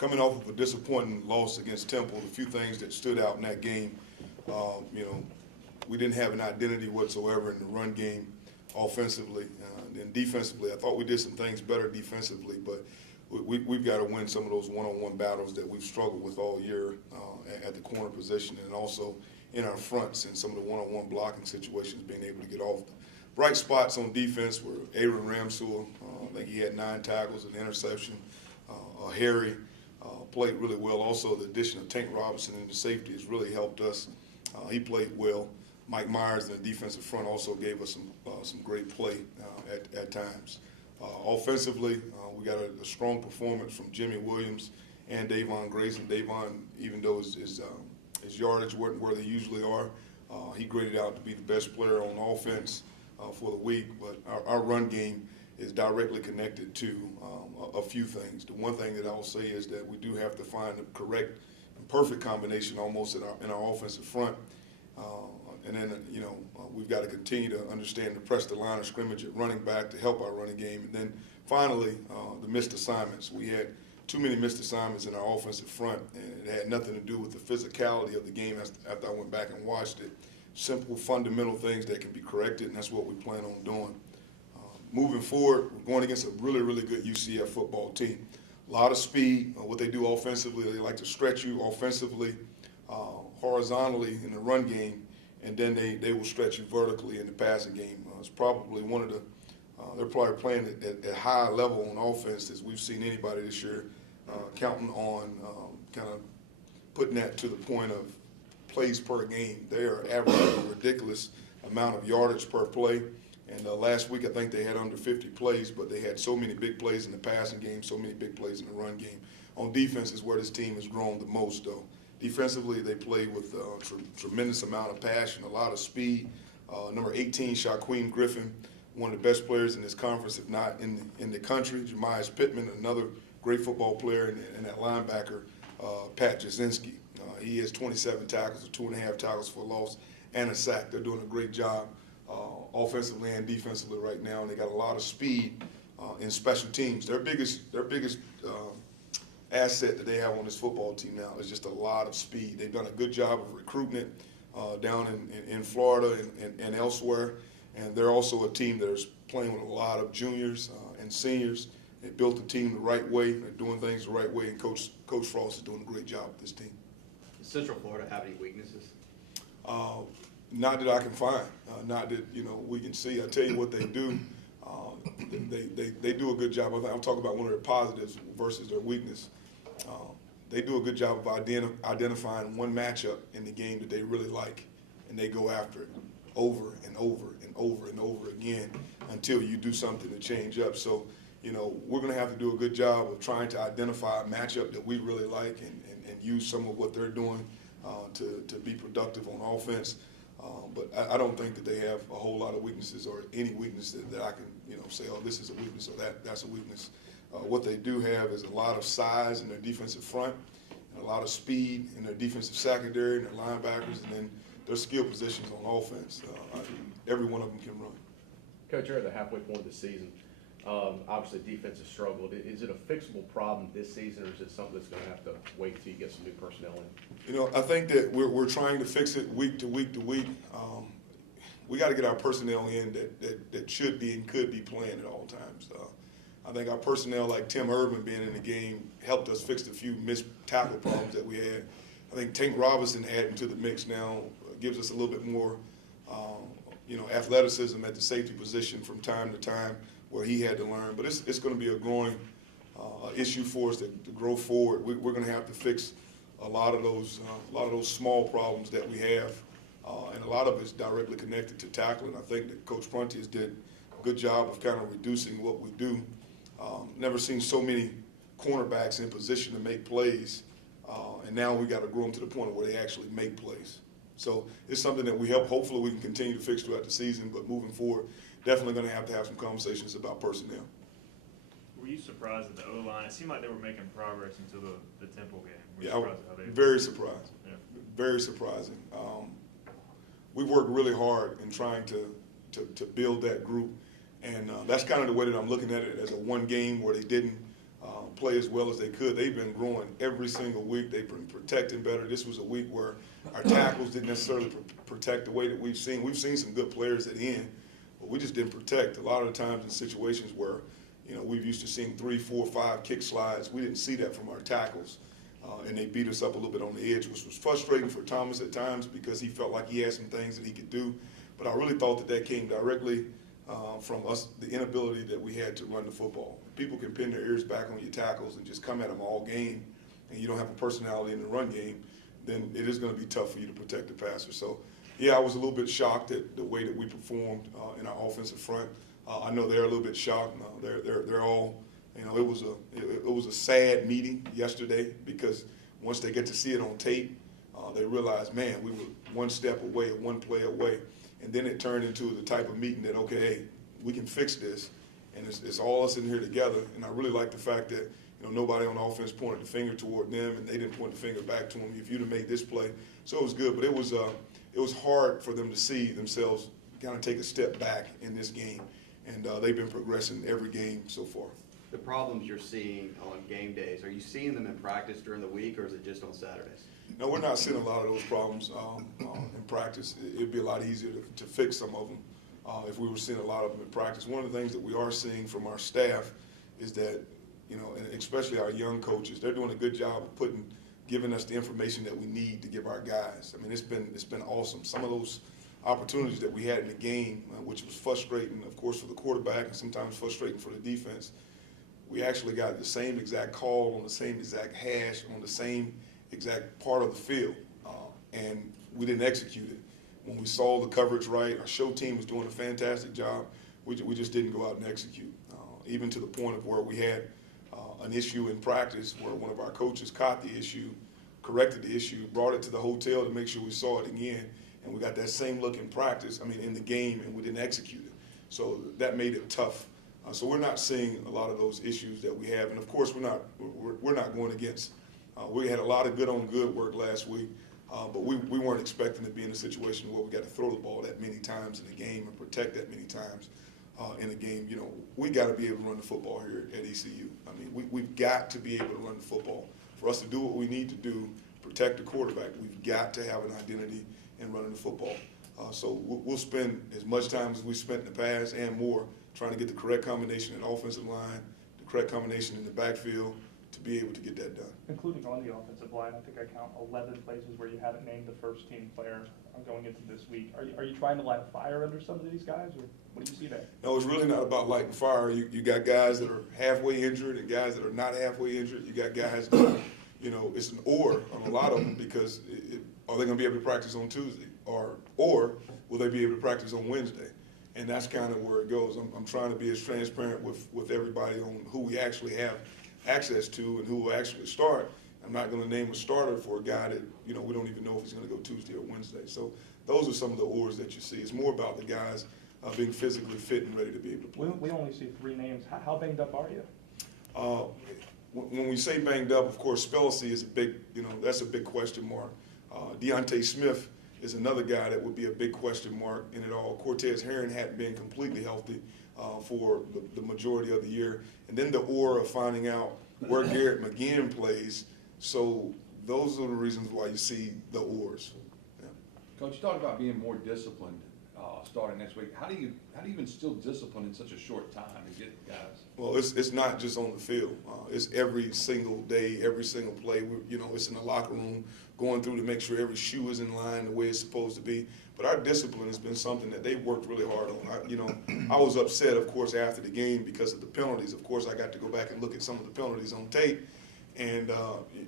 coming off of a disappointing loss against Temple, a few things that stood out in that game. You know, we didn't have an identity whatsoever in the run game offensively. And defensively, I thought we did some things better defensively, but we've got to win some of those one-on-one battles that we've struggled with all year at the corner position, and also in our fronts and some of the one-on-one blocking situations, being able to get off. Bright spots on defense were Aaron Ramsey. I think he had 9 tackles and interception. Harry played really well. Also, the addition of Tank Robinson in the safety has really helped us. He played well. Mike Myers in the defensive front also gave us some great play at times. Offensively, we got a strong performance from Jimmy Williams and Davon Grayson. Davon, even though his yardage wasn't where they usually are, he graded out to be the best player on offense for the week. But our run game is directly connected to a few things. The one thing that I'll say is that we do have to find the correct and perfect combination almost in our offensive front. And then, you know, we've got to continue to understand to press the line of scrimmage at running back to help our running game. And then finally, the missed assignments. We had too many missed assignments in our offensive front, and it had nothing to do with the physicality of the game after I went back and watched it. Simple, fundamental things that can be corrected, and that's what we plan on doing. Moving forward, we're going against a really, really good UCF football team. A lot of speed. What they do offensively, they like to stretch you offensively, horizontally in the run game, and then they will stretch you vertically in the passing game. It's probably one of the they're probably playing at high level on offense as we've seen anybody this year, counting on kind of putting that to the point of plays per game. They are averaging a ridiculous amount of yardage per play. And last week I think they had under 50 plays, but they had so many big plays in the passing game, so many big plays in the run game. On defense is where this team has grown the most, though. Defensively, they play with a tremendous amount of passion, a lot of speed. Number 18, Shaquem Griffin, one of the best players in this conference, if not in the country. Jemias Pittman, another great football player, and that linebacker, Pat Jasinski. He has 27 tackles, 2.5 tackles for a loss, and a sack. They're doing a great job offensively and defensively right now, and they got a lot of speed in special teams. Their biggest asset that they have on this football team now is just a lot of speed. They've done a good job of recruiting it down in Florida and elsewhere, and they're also a team that is playing with a lot of juniors and seniors. They built the team the right way. They're doing things the right way, and Coach Frost is doing a great job with this team. Does Central Florida have any weaknesses? Not that I can find, not that we can see. I tell you what they do. They do a good job. I'll talk about one of their positives versus their weakness. They do a good job of identifying one matchup in the game that they really like, and they go after it over and over and over and over again until you do something to change up. So, we're going to have to do a good job of trying to identify a matchup that we really like and use some of what they're doing to be productive on offense. But I don't think that they have a whole lot of weaknesses or any weakness that I can say, oh, this is a weakness or that's a weakness. What they do have is a lot of size in their defensive front, and a lot of speed in their defensive secondary and their linebackers, and then their skill positions on offense. Every one of them can run. Coach, you're at the halfway point of the season. Obviously, defense has struggled. Is it a fixable problem this season, or is it something that's going to have to wait until you get some new personnel in? I think that we're trying to fix it week to week to week. We got to get our personnel in that should be and could be playing at all times. I think our personnel, like Tim Urban being in the game, helped us fix a few missed tackle problems that we had. I think Tank Robinson adding to the mix now gives us a little bit more, athleticism at the safety position from time to time, where he had to learn. But it's going to be a growing issue for us to grow forward. We're going to have to fix a lot of those small problems that we have, and a lot of it's directly connected to tackling. I think that Coach Prentice did a good job of kind of reducing what we do. Never seen so many cornerbacks in position to make plays, and now we got to grow them to the point where they actually make plays. So it's something that hopefully we can continue to fix throughout the season, but moving forward, definitely going to have some conversations about personnel. Were you surprised at the O-line? It seemed like they were making progress until the Temple game. Were you Yeah, surprised at how they very surprised. Yeah. Very surprising. We worked really hard in trying to build that group, and that's kind of the way that I'm looking at it, as a one game where they didn't play as well as they could. They've been growing every single week. They've been protecting better. This was a week where our tackles didn't necessarily protect the way that we've seen. We've seen some good players at the end, but we just didn't protect. A lot of the times in situations where, we've used to seeing 3, 4, 5 kick slides, we didn't see that from our tackles. And they beat us up a little bit on the edge, which was frustrating for Thomas at times because he felt like he had some things that he could do. But I really thought that came directly from us, the inability that we had to run the football. People can pin their ears back on your tackles and just come at them all game, and you don't have a personality in the run game, then it is going to be tough for you to protect the passer. So, yeah, I was a little bit shocked at the way that we performed in our offensive front. I know they're a little bit shocked. They're all, it was a sad meeting yesterday because once they get to see it on tape, they realize, man, we were one step away, one play away. And then it turned into the type of meeting that, okay, hey, we can fix this, and it's all us in here together. And I really like the fact that nobody on offense pointed the finger toward them, and they didn't point the finger back to them. If you'd have made this play, so it was good. But it was hard for them to see themselves kind of take a step back in this game, and they've been progressing every game so far. The problems you're seeing on game days, are you seeing them in practice during the week, or is it just on Saturdays? No, we're not seeing a lot of those problems in practice. It'd be a lot easier to fix some of them if we were seeing a lot of them in practice. One of the things that we are seeing from our staff is that, and especially our young coaches, they're doing a good job of giving us the information that we need to give our guys. I mean, it's been awesome. Some of those opportunities that we had in the game, which was frustrating, of course, for the quarterback and sometimes frustrating for the defense, we actually got the same exact call on the same exact hash on the same exact part of the field, and we didn't execute it. When we saw the coverage right, our show team was doing a fantastic job. We just didn't go out and execute, even to the point of where we had an issue in practice where one of our coaches caught the issue, corrected the issue, brought it to the hotel to make sure we saw it again, and we got that same look in practice, in the game, and we didn't execute it. So that made it tough. So we're not seeing a lot of those issues that we have, and of course we're not going against. We had a lot of good-on-good work last week, but we weren't expecting to be in a situation where we got to throw the ball that many times in the game and protect that many times in a game. We got to be able to run the football here at ECU. We've got to be able to run the football. For us to do what we need to do, protect the quarterback, we've got to have an identity in running the football. So we'll spend as much time as we spent in the past and more trying to get the correct combination in the offensive line, the correct combination in the backfield, to be able to get that done. Including on the offensive line, I think I count 11 places where you haven't named the first team player going into this week. Are you trying to light a fire under some of these guys, or what do you see there? No, it's really not about lighting fire. You got guys that are halfway injured and guys that are not halfway injured. You got guys that, it's an or on a lot of them because are they going to be able to practice on Tuesday? Or will they be able to practice on Wednesday? And that's kind of where it goes. I'm trying to be as transparent with everybody on who we actually have access to and who will actually start. I'm not going to name a starter for a guy that, we don't even know if he's going to go Tuesday or Wednesday. So those are some of the ors that you see. It's more about the guys being physically fit and ready to be able to play. We only see 3 names. How banged up are you? When we say banged up, of course, Spellacy is a big, that's a big question mark. Deontay Smith is another guy that would be a big question mark in it all. Cortez Herring hadn't been completely healthy for the majority of the year. And then the or of finding out where Garrett McGinn plays. So those are the reasons why you see the ors. Yeah. Coach, you talked about being more disciplined starting next week. How do you even instill discipline in such a short time to get guys? Well, it's not just on the field. It's every single day, every single play. It's in the locker room, going through to make sure every shoe is in line the way it's supposed to be. But our discipline has been something that they've worked really hard on. I was upset, of course, after the game because of the penalties. Of course, I got to go back and look at some of the penalties on tape. And,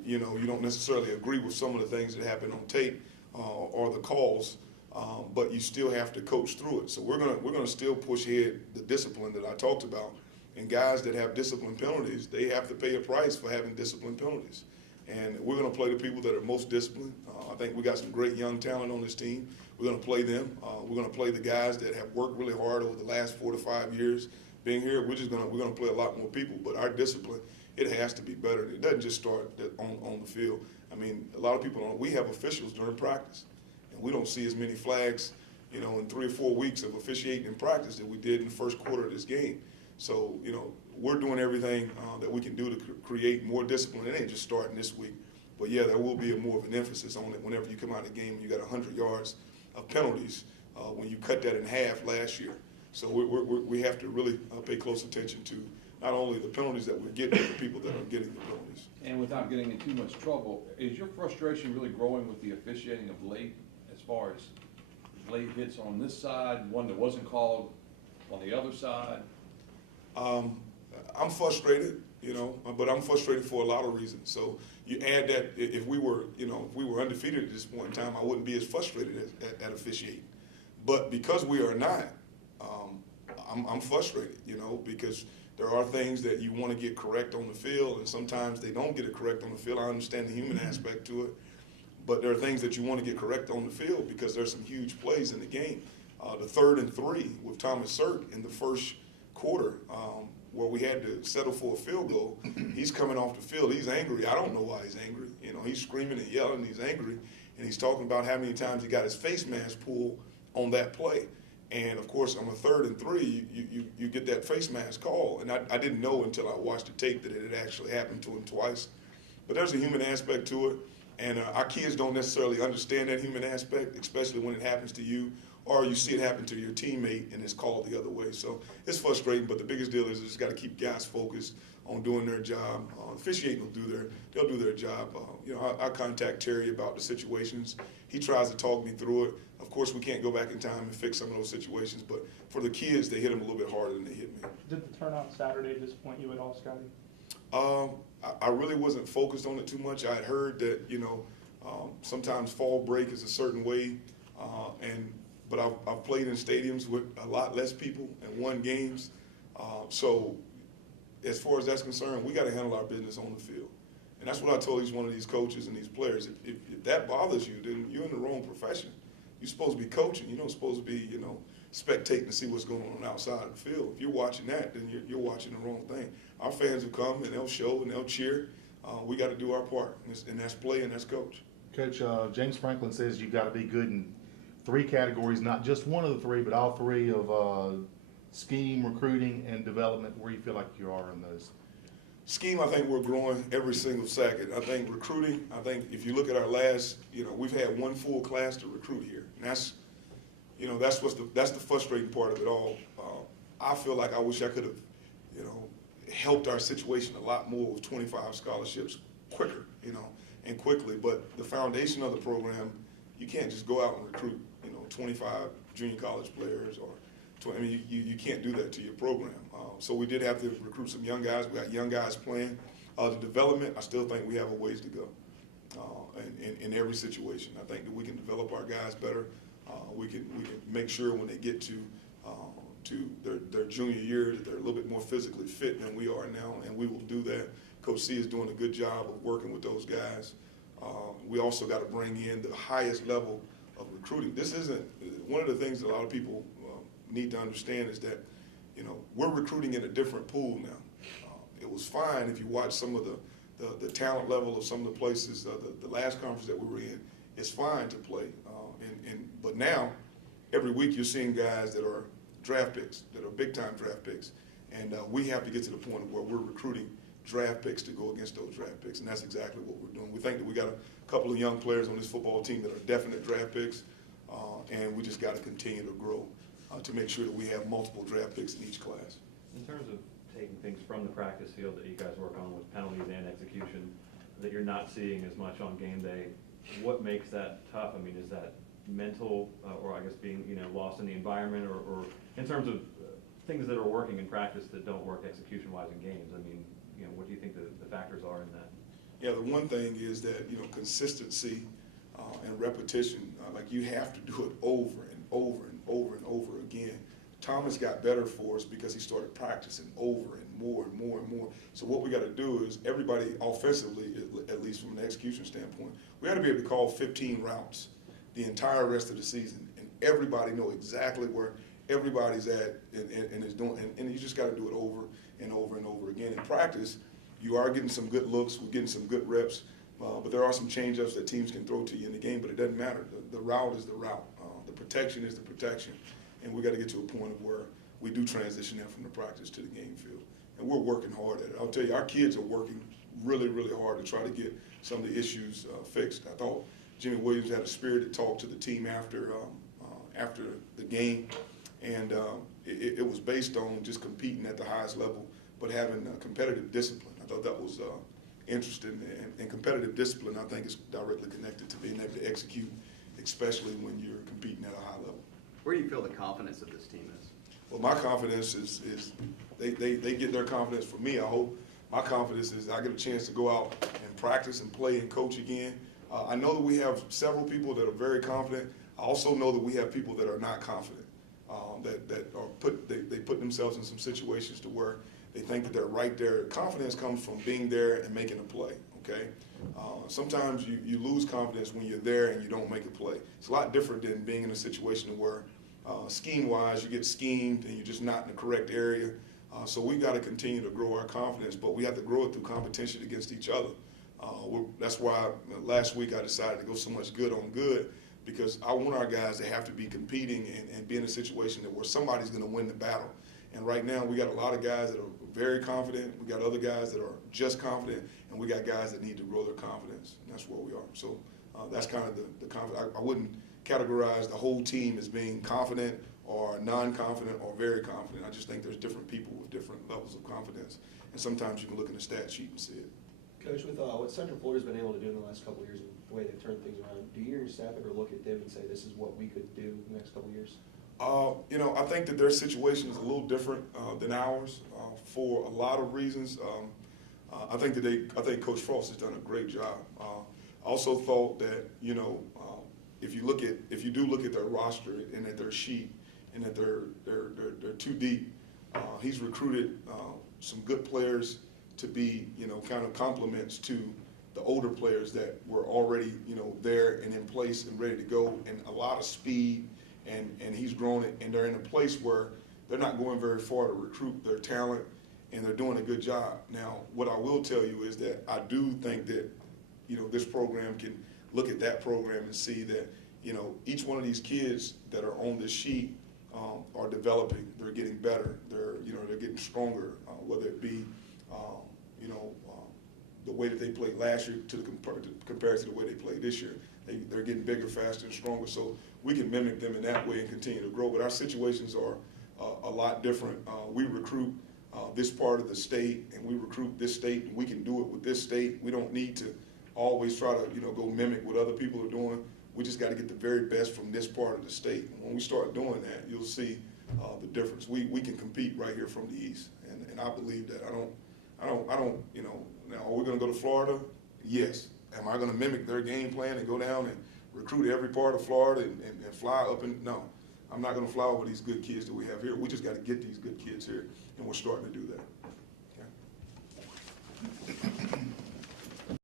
you don't necessarily agree with some of the things that happen on tape or the calls. But you still have to coach through it. So we're gonna still push ahead the discipline that I talked about. And guys that have discipline penalties, they have to pay a price for having discipline penalties. And we're gonna play the people that are most disciplined. I think we got some great young talent on this team. We're gonna play them. We're gonna play the guys that have worked really hard over the last 4 to 5 years being here. We're gonna play a lot more people. But our discipline, it has to be better. It doesn't just start on the field. A lot of people we have officials during practice. We don't see as many flags, in 3 or 4 weeks of officiating in practice that we did in the first quarter of this game. So, we're doing everything that we can do to create more discipline. It ain't just starting this week, but yeah, there will be more of an emphasis on it whenever you come out of the game and you got 100 yards of penalties when you cut that in half last year. So we have to really pay close attention to not only the penalties that we're getting, but the people that are getting the penalties. And without getting in too much trouble, is your frustration really growing with the officiating of late, as far as late hits on this side, one that wasn't called on the other side? I'm frustrated, you know, but I'm frustrated for a lot of reasons. So you add that if we were, you know, if we were undefeated at this point in time, I wouldn't be as frustrated at officiating. But because we are not, I'm frustrated, you know, because there are things that you want to get correct on the field, and sometimes they don't get it correct on the field. I understand the human aspect to it, but there are things that you want to get correct on the field because there's some huge plays in the game. The 3rd and 3 with Thomas Sirk in the first quarter, where we had to settle for a field goal, he's coming off the field. He's angry. I don't know why he's angry. You know, he's screaming and yelling. He's angry, and he's talking about how many times he got his face mask pulled on that play. And of course, on a 3rd and 3, you get that face mask call, and I didn't know until I watched the tape that it had actually happened to him twice. But there's a human aspect to it, and our kids don't necessarily understand that human aspect, especially when it happens to you, or you see it happen to your teammate and it's called the other way. So it's frustrating, but the biggest deal is just got to keep guys focused on doing their job. Officiating they'll do their job. You know, I contact Terry about the situations. He tries to talk me through it. Of course, we can't go back in time and fix some of those situations, but for the kids, they hit them a little bit harder than they hit me. Did the turnout Saturday disappoint you at all, Scotty? I really wasn't focused on it too much. I had heard that, you know, sometimes fall break is a certain way, but I've played in stadiums with a lot less people and won games. So as far as that's concerned, we got to handle our business on the field. And that's what I told each one of these coaches and these players. If that bothers you, then you're in the wrong profession. You're supposed to be coaching. You're not supposed to be, you know, spectating to see what's going on outside of the field. If you're watching that, then you're watching the wrong thing. Our fans will come and they'll show and they'll cheer. We got to do our part, and that's play and that's coach. Coach, James Franklin says you've got to be good in 3 categories, not just one of the 3, but all 3 of scheme, recruiting, and development. Where you feel like you are in those? Scheme, I think we're growing every single second. I think recruiting, I think if you look at our last, you know, we've had 1 full class to recruit here. And that's, you know, that's the frustrating part of it all. I feel like I wish I could have, you know, helped our situation a lot more with 25 scholarships quicker, you know, and quickly. But the foundation of the program, you can't just go out and recruit, you know, 25 junior college players or I mean, you can't do that to your program. So we did have to recruit some young guys. We got young guys playing. The development, I still think we have a ways to go in every situation. I think that we can develop our guys better. We can make sure when they get to their junior year that they're a little bit more physically fit than we are now, and we will do that. Coach C is doing a good job of working with those guys. We also got to bring in the highest level of recruiting. This isn't one of the things that a lot of people need to understand is that, you know, we're recruiting in a different pool now. It was fine if you watch some of the talent level of some of the places, the last conference that we were in, it's fine to play. But now, every week you're seeing guys that are draft picks, that are big-time draft picks. And we have to get to the point where we're recruiting draft picks to go against those draft picks, and that's exactly what we're doing. We think that we got a couple of young players on this football team that are definite draft picks, and we just got to continue to grow to make sure that we have multiple draft picks in each class. In terms of taking things from the practice field that you guys work on with penalties and execution that you're not seeing as much on game day, what makes that tough? I mean, is that mental or I guess being, you know, lost in the environment or in terms of things that are working in practice that don't work execution-wise in games? I mean, you know, what do you think the factors are in that? Yeah, the one thing is that, you know, consistency and repetition, like you have to do it over and over and over and over again. Thomas got better for us because he started practicing over and more and more and more. So what we got to do is everybody offensively, at least from an execution standpoint, we got to be able to call 15 routes the entire rest of the season, and everybody know exactly where everybody's at and is doing, and you just got to do it over and over and over again. In practice, you are getting some good looks, we're getting some good reps, but there are some change-ups that teams can throw to you in the game, but it doesn't matter. The route is the route. The protection is the protection, and we got to get to a point of where we do transition in from the practice to the game field. and we're working hard at it. I'll tell you, our kids are working really, really hard to try to get some of the issues fixed. I thought Jimmy Williams had a spirit to talk to the team after the game, and it was based on just competing at the highest level, but having competitive discipline. I thought that was interesting, and competitive discipline, I think, is directly connected to being able to execute, especially when you're competing at a high level. Where do you feel the confidence of this team is? Well, my confidence is they get their confidence from me, I hope. My confidence is I get a chance to go out and practice and play and coach again. I know that we have several people that are very confident. I also know that we have people that are not confident, they put themselves in some situations to where they think that they're right there. Confidence comes from being there and making a play, okay? Sometimes you lose confidence when you're there and you don't make a play. It's a lot different than being in a situation where scheme-wise you get schemed and you're just not in the correct area. So we got to continue to grow our confidence, but we have to grow it through competition against each other. That's why last week I decided to go so much good on good, because I want our guys to have to be competing and be in a situation where somebody's going to win the battle. And right now we got a lot of guys that are very confident. We got other guys that are just confident, and we got guys that need to grow their confidence. And that's where we are. So that's kind of the confidence. I wouldn't categorize the whole team as being confident or non-confident or very confident. I just think there's different people with different levels of confidence. And sometimes you can look in the stat sheet and see it. Coach, with what Central Florida's been able to do in the last couple of years and the way they've turned things around, do you and your staff ever look at them and say, this is what we could do in the next couple of years? I think that their situation is a little different than ours for a lot of reasons. I think Coach Frost has done a great job. I also thought that, if you do look at their roster and at their sheet and that they're too deep, he's recruited some good players to be, kind of complements to the older players that were already, there and in place and ready to go, and a lot of speed, and he's grown it, and they're in a place where they're not going very far to recruit their talent, and they're doing a good job. Now, what I will tell you is that I do think that, this program can look at that program and see that, each one of these kids that are on this sheet are developing. They're getting better. They're getting stronger, whether it be, the way that they played last year compared to the way they played this year. They're getting bigger, faster, and stronger. So we can mimic them in that way and continue to grow. But our situations are a lot different. We recruit this part of the state, and we recruit this state, and we can do it with this state. We don't need to always try to, go mimic what other people are doing. We just got to get the very best from this part of the state. And when we start doing that, you'll see the difference. We can compete right here from the East, and I believe that. I don't, now, are we going to go to Florida? Yes. Am I going to mimic their game plan and go down and recruit every part of Florida and fly up? No, I'm not going to fly over these good kids that we have here. We just got to get these good kids here, and we're starting to do that.